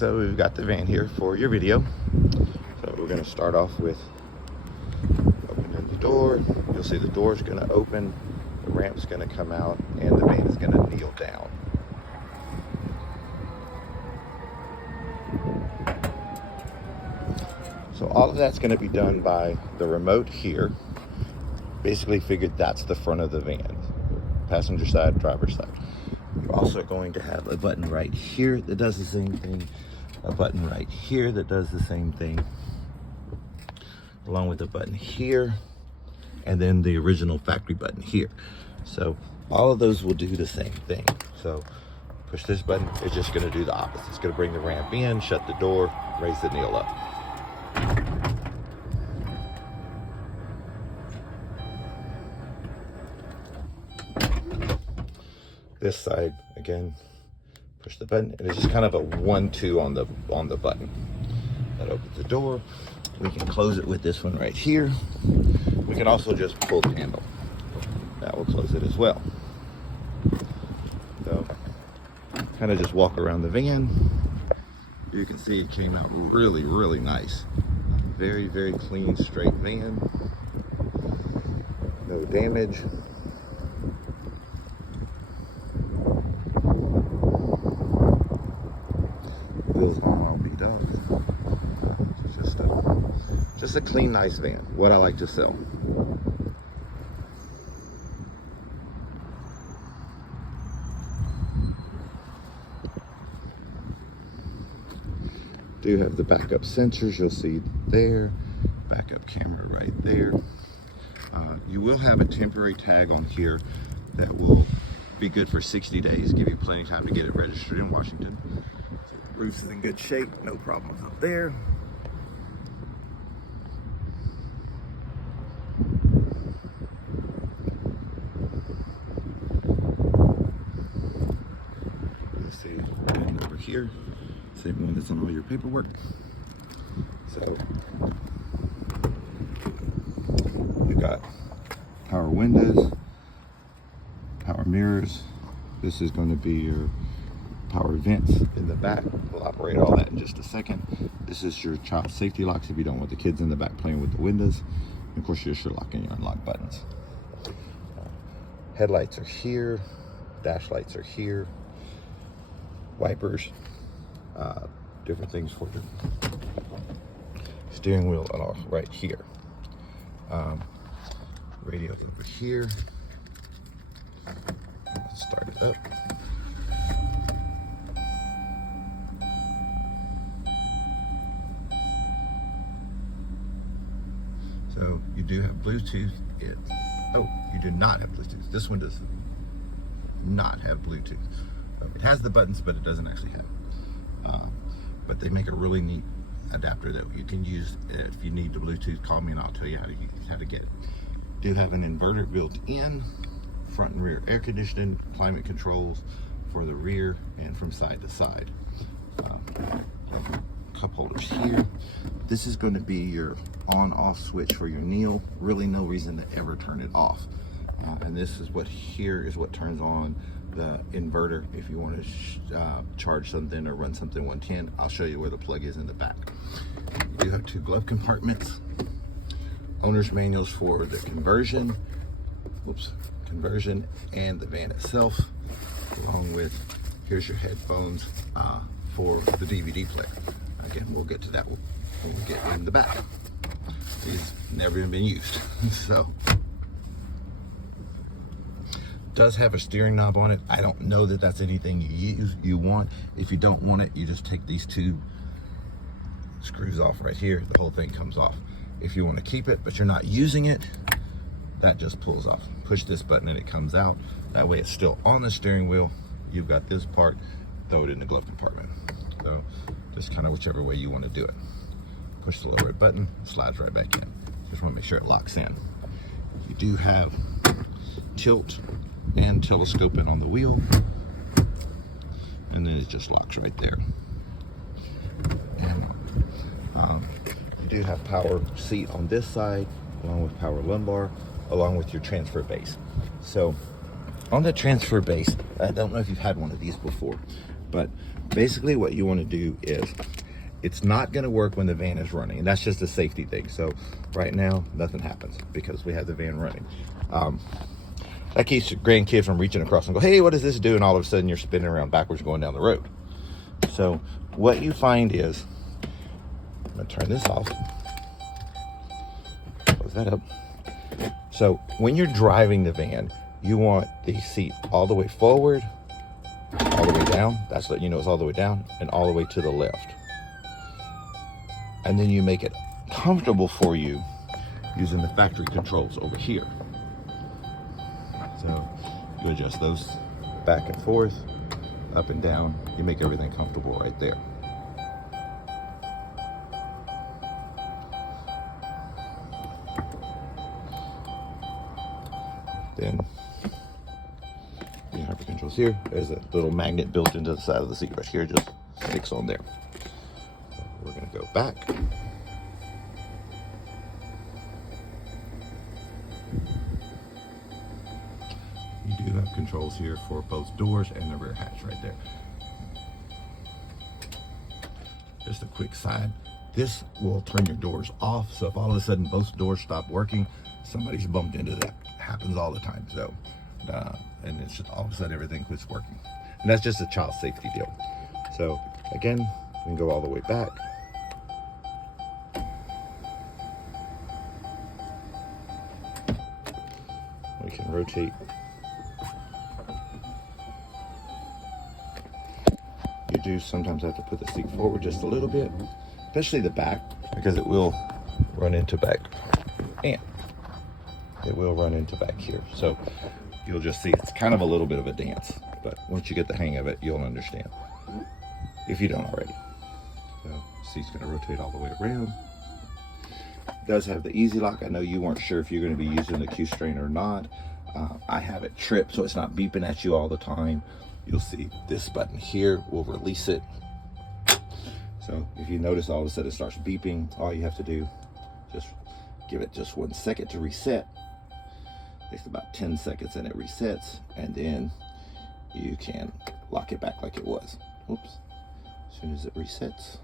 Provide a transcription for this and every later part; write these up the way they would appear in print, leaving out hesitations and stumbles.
So we've got the van here for your video. So we're going to start off with opening the door. You'll see the door's going to open, the ramp's going to come out, and the van is going to kneel down. So all of that's going to be done by the remote here. Basically figured that's the front of the van, passenger side, driver's side. You're also going to have a button right here that does the same thing, a button right here that does the same thing, along with a button here, and then the original factory button here. So all of those will do the same thing. So push this button, it's just going to do the opposite. It's going to bring the ramp in, shut the door, raise the kneel up. This side, again, push the button, and it's just kind of a 1-2 on the button. That opens the door. We can close it with this one right here. We can also just pull the handle. That will close it as well. So, kind of just walk around the van. You can see it came out really, really nice. Very, very clean, straight van. No damage. Wheels aren't all beat up. Just a clean, nice van. What I like to sell. Do have the backup sensors, you'll see there. Backup camera right there. You will have a temporary tag on here that will be good for 60 days, give you plenty of time to get it registered in Washington. So the roof's in good shape, no problems up there. You see, and over here, same one that's on all your paperwork. So you got power windows, power mirrors. This is going to be your power vents in the back. We'll operate all that in just a second. This is your child safety locks if you don't want the kids in the back playing with the windows. And of course, your lock and your unlock buttons. Headlights are here. Dash lights are here. Wipers. Different things for you. Steering wheel right here. Radio's over here. Let's start it up. So you do have Bluetooth. You do not have Bluetooth. This one does not have Bluetooth. It has the buttons, but it doesn't actually have it. But they make a really neat adapter that you can use if you need the Bluetooth. Call me and I'll tell you how to get it. Do have an inverter built in, front and rear air conditioning, climate controls for the rear and from side to side. Cup holders here. This is going to be your on-off switch for your kneel. Really no reason to ever turn it off. And this is what turns on the inverter if you want to charge something or run something 110. I'll show you where the plug is in the back. You do have 2 glove compartments, owner's manuals for the conversion and the van itself, along with here's your headphones for the DVD player. Again, we'll get to that when we get in the back. These never even been used. So does have a steering knob on it. I don't know that that's anything you want. If you don't want it, you just take these 2 screws off right here. The whole thing comes off. If you want to keep it, but you're not using it, that just pulls off. Push this button and it comes out. That way it's still on the steering wheel. You've got this part, throw it in the glove compartment. So just kind of whichever way you want to do it. Push the lower button, slides right back in. Just want to make sure it locks in. You do have tilt and telescoping on the wheel, and then it just locks right there. And you do have power seat on this side, along with power lumbar, along with your transfer base. So on the transfer base, I don't know if you've had one of these before, but basically what you want to do is, it's not going to work when the van is running, and that's just a safety thing. So right now nothing happens because we have the van running. That keeps your grandkids from reaching across and go, hey, what does this do? And all of a sudden you're spinning around backwards going down the road. So what you find is, I'm going to turn this off, close that up. So when you're driving the van, you want the seat all the way forward, all the way down. That's what you know it's all the way down, and all the way to the left. And then you make it comfortable for you using the factory controls over here. So you adjust those back and forth, up and down. You make everything comfortable right there. Then you have the controls here. There's a little magnet built into the side of the seat right here, just sticks on there. So we're gonna go back. You do have controls here for both doors and the rear hatch right there. Just a quick side. This will turn your doors off. So if all of a sudden both doors stop working, somebody's bumped into that. It happens all the time. So, and it's just all of a sudden everything quits working. And that's just a child safety deal. So again, we can go all the way back. We can rotate. You do sometimes have to put the seat forward just a little bit, especially the back, because it will run into back, and it will run into back here. So you'll just see it's kind of a little bit of a dance, but once you get the hang of it, you'll understand, if you don't already. So seat's gonna rotate all the way around. It does have the easy lock. I know you weren't sure if you're gonna be using the Q strain or not. I have it tripped so it's not beeping at you all the time. You'll see this button here will release it. So if you notice all of a sudden it starts beeping, all you have to do, just give it just 1 second to reset. It takes about 10 seconds and it resets, and then you can lock it back like it was. Oops. As soon as it resets.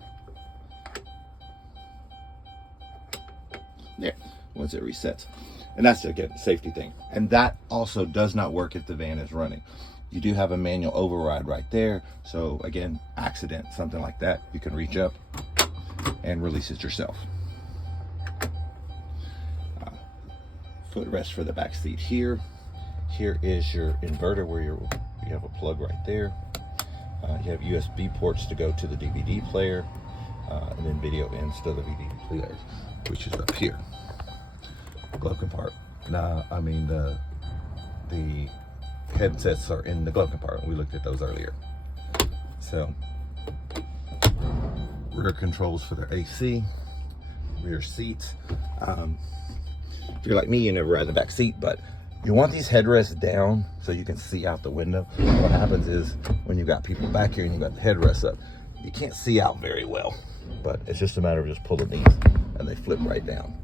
There, once it resets. And that's, again, a safety thing. And that also does not work if the van is running. You do have a manual override right there. So again, accident, something like that, you can reach up and release it yourself. Footrest for the back seat here. Here is your inverter where you have a plug right there. You have USB ports to go to the DVD player, and then video ends to the DVD player, which is up here. Glove compartment. The headsets are in the glove compartment. We looked at those earlier. So rear controls for the AC, rear seats. If you're like me, you never ride the back seat, but you want these headrests down so you can see out the window. What happens is when you've got people back here and you've got the headrests up, you can't see out very well, but it's just a matter of just pulling these and they flip right down.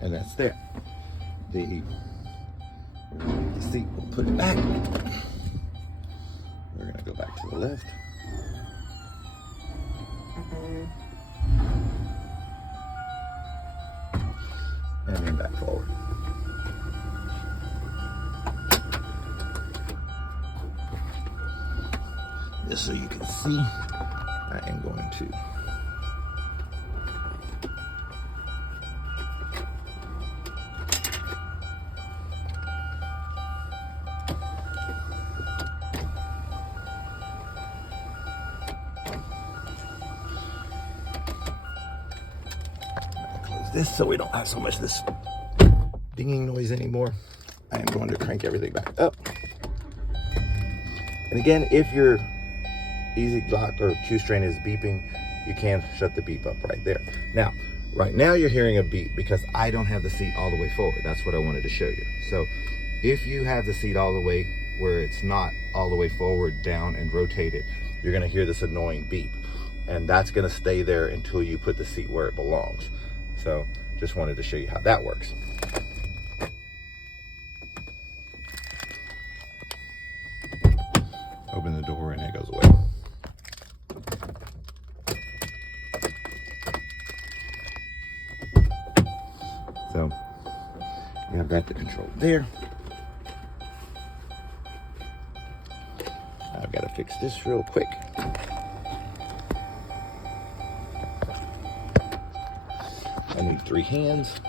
And that's there. The seat, we'll put it back. We're gonna go back to the left. And then back forward. Just so you can see, I am going to this so we don't have so much this dinging noise anymore. I am going to crank everything back up. And again, if your easy lock or Q strain is beeping, you can shut the beep up right there. Now, right now you're hearing a beep because I don't have the seat all the way forward. That's what I wanted to show you. So if you have the seat all the way where it's not all the way forward, down, and rotated, you're gonna hear this annoying beep. And that's gonna stay there until you put the seat where it belongs. So just wanted to show you how that works. Open the door and it goes away. I've got the control there. I've got to fix this real quick. I need 3 hands.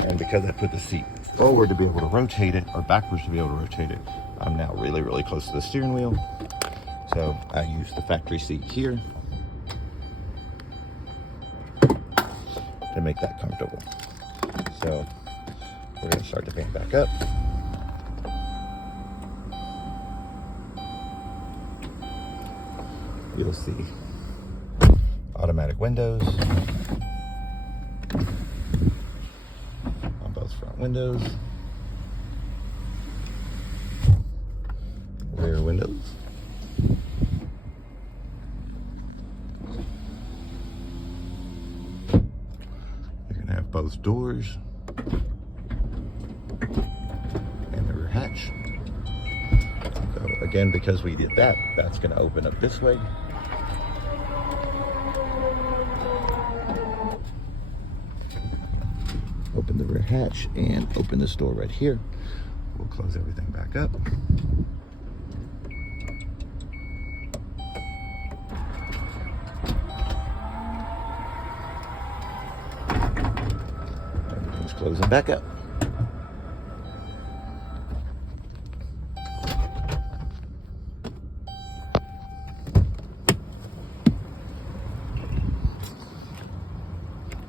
And because I put the seat forward to be able to rotate it, or backwards to be able to rotate it, I'm now really, really close to the steering wheel. So I use the factory seat here to make that comfortable. So we're gonna start the van back up. You'll see automatic windows on both front windows, rear windows. You're gonna have both doors and the rear hatch. So again, because we did that, that's gonna open up this way. Open the rear hatch and open this door right here. We'll close everything back up. Everything's closing back up.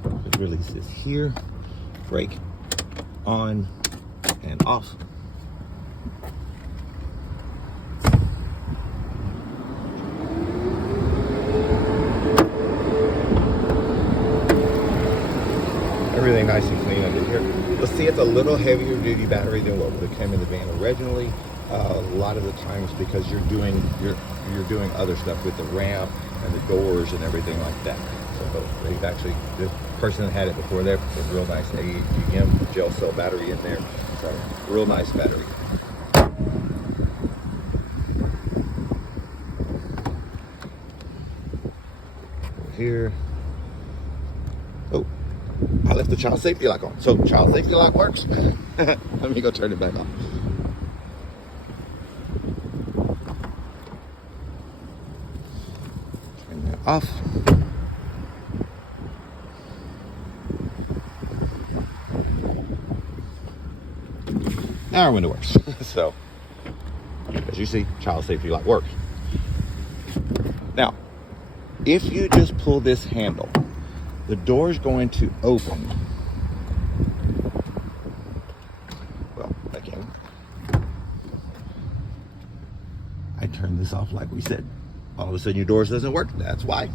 The release is here. Brake on and off. Everything nice and clean under here. You'll see it's a little heavier duty battery than what would have come in the van originally. A lot of the times because you're doing other stuff with the ramp and the doors and everything like that. So they've actually, the person that had it before there put a real nice AEM gel cell battery in there. So real nice battery. Here. Oh, I left the child safety lock on. So child safety lock works. Let me go turn it back on. Turn that off. Now our window works. So, as you see, child safety lock works. Now, if you just pull this handle, the door is going to open. Well, again, I turned this off like we said. All of a sudden your doors doesn't work. That's why.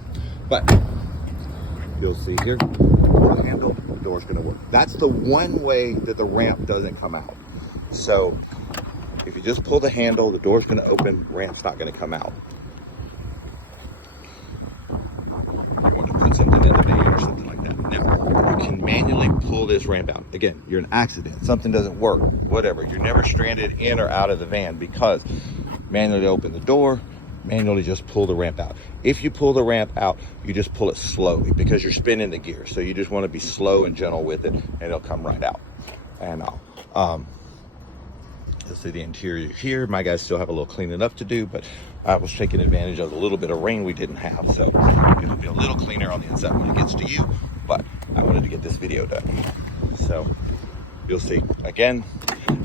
But you'll see here, pull the handle, the door's gonna work. That's the one way that the ramp doesn't come out. So if you just pull the handle, the door's gonna open, ramp's not gonna come out. You want to put something in the van or something like that. Now, you can manually pull this ramp out. Again, you're an accident, something doesn't work, whatever. You're never stranded in or out of the van because manually open the door, manually just pull the ramp out. If you pull the ramp out, you just pull it slowly because you're spinning the gear. So you just want to be slow and gentle with it and it'll come right out. And you'll see the interior here. My guys still have a little cleaning up to do, but I was taking advantage of the little bit of rain we didn't have. So it'll be a little cleaner on the inside when it gets to you, but I wanted to get this video done. So you'll see again,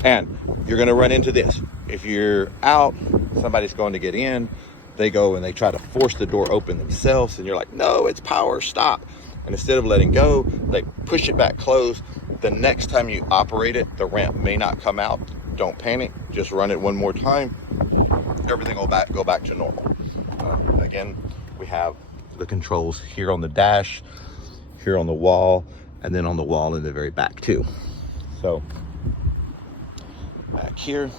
and you're gonna run into this. If you're out, somebody's going to get in, they go and they try to force the door open themselves and you're like, no, it's power, stop. And instead of letting go, they push it back closed. The next time you operate it, the ramp may not come out. Don't panic, just run it one more time. Everything will go back to normal. Again, we have the controls here on the dash, here on the wall, and then on the wall in the very back too. So back here,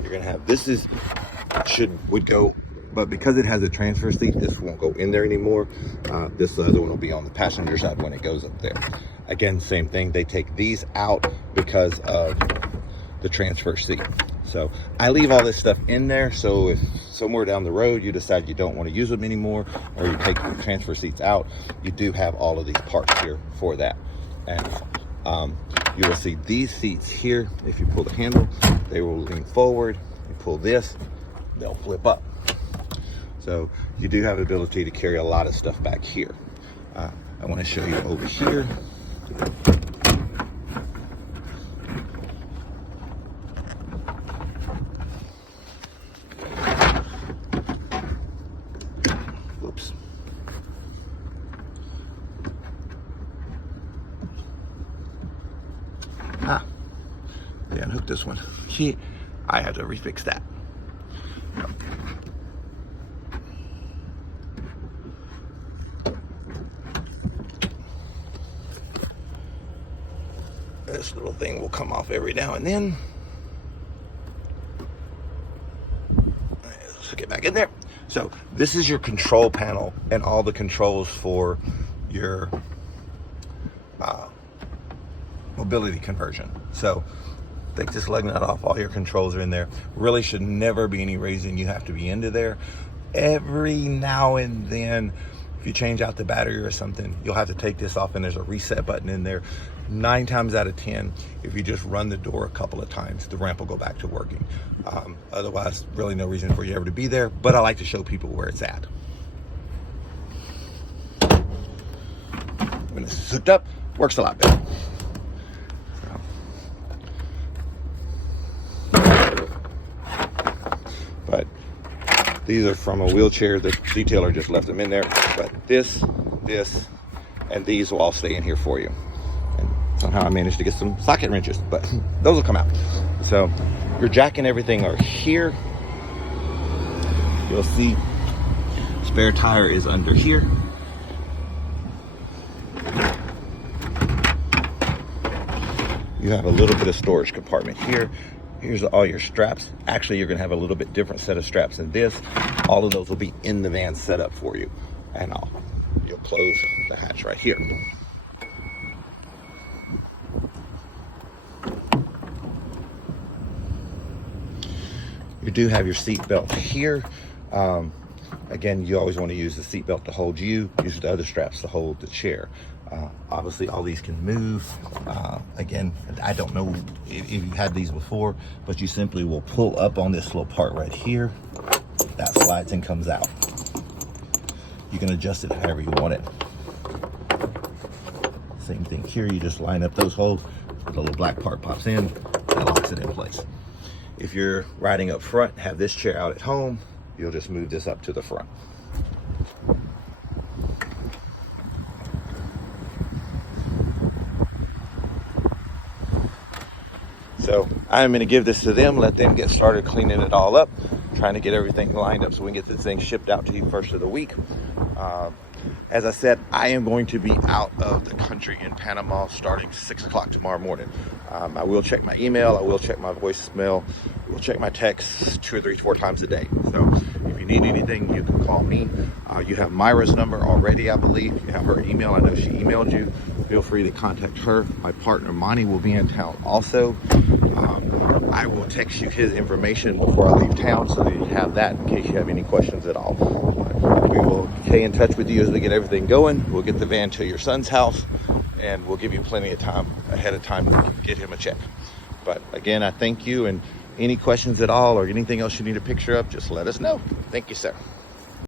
you're gonna have, would go, but because it has a transfer seat, this won't go in there anymore. This other one will be on the passenger side when it goes up there. Again, same thing, they take these out because of the transfer seat. So I leave all this stuff in there, so if somewhere down the road you decide you don't want to use them anymore, or you take the transfer seats out, you do have all of these parts here for that. And you will see these seats here. If you pull the handle, they will lean forward. You pull this, they'll flip up. So you do have the ability to carry a lot of stuff back here. I want to show you over here. Whoops. They unhooked this one. I had to refix that. This little thing will come off every now and then. Let's get back in there. So this is your control panel and all the controls for your mobility conversion. So take this lug nut off, all your controls are in there. Really should never be any reason you have to be into there. Every now and then, if you change out the battery or something, you'll have to take this off, and there's a reset button in there. 9 times out of 10, if you just run the door a couple of times, the ramp will go back to working. Otherwise, really no reason for you ever to be there, but I like to show people where it's at. When this is hooked up, works a lot better. But these are from a wheelchair. The detailer just left them in there. But this, and these will all stay in here for you. And somehow I managed to get some socket wrenches, but those will come out. So your jack and everything are here. You'll see spare tire is under here. You have a little bit of storage compartment here. Here's all your straps. Actually, you're gonna have a little bit different set of straps than this. All of those will be in the van set up for you. And you'll close the hatch right here. You do have your seat belt here. Again, you always want to use the seat belt to hold you. Use the other straps to hold the chair. Obviously, all these can move. Again, I don't know if you've had these before, but you simply will pull up on this little part right here. That slides and comes out. You can adjust it however you want it. Same thing here. You just line up those holes. The little black part pops in. That locks it in place. If you're riding up front, have this chair out at home, you'll just move this up to the front. So I'm going to give this to them, let them get started cleaning it all up, trying to get everything lined up so we can get this thing shipped out to you first of the week. As I said, I am going to be out of the country in Panama starting 6 o'clock tomorrow morning. I will check my email, I will check my voicemail, I will check my texts 2 or 3, 4 times a day. So if you need anything, you can call me. You have Myra's number already, I believe. You have her email, I know she emailed you. Feel free to contact her. My partner, Monty, will be in town also. I will text you his information before I leave town so that you have that in case you have any questions at all. We will stay in touch with you as we get everything going. We'll get the van to your son's house, and we'll give you plenty of time ahead of time to get him a check. But again, I thank you, and any questions at all or anything else you need a picture of, just let us know. Thank you, sir.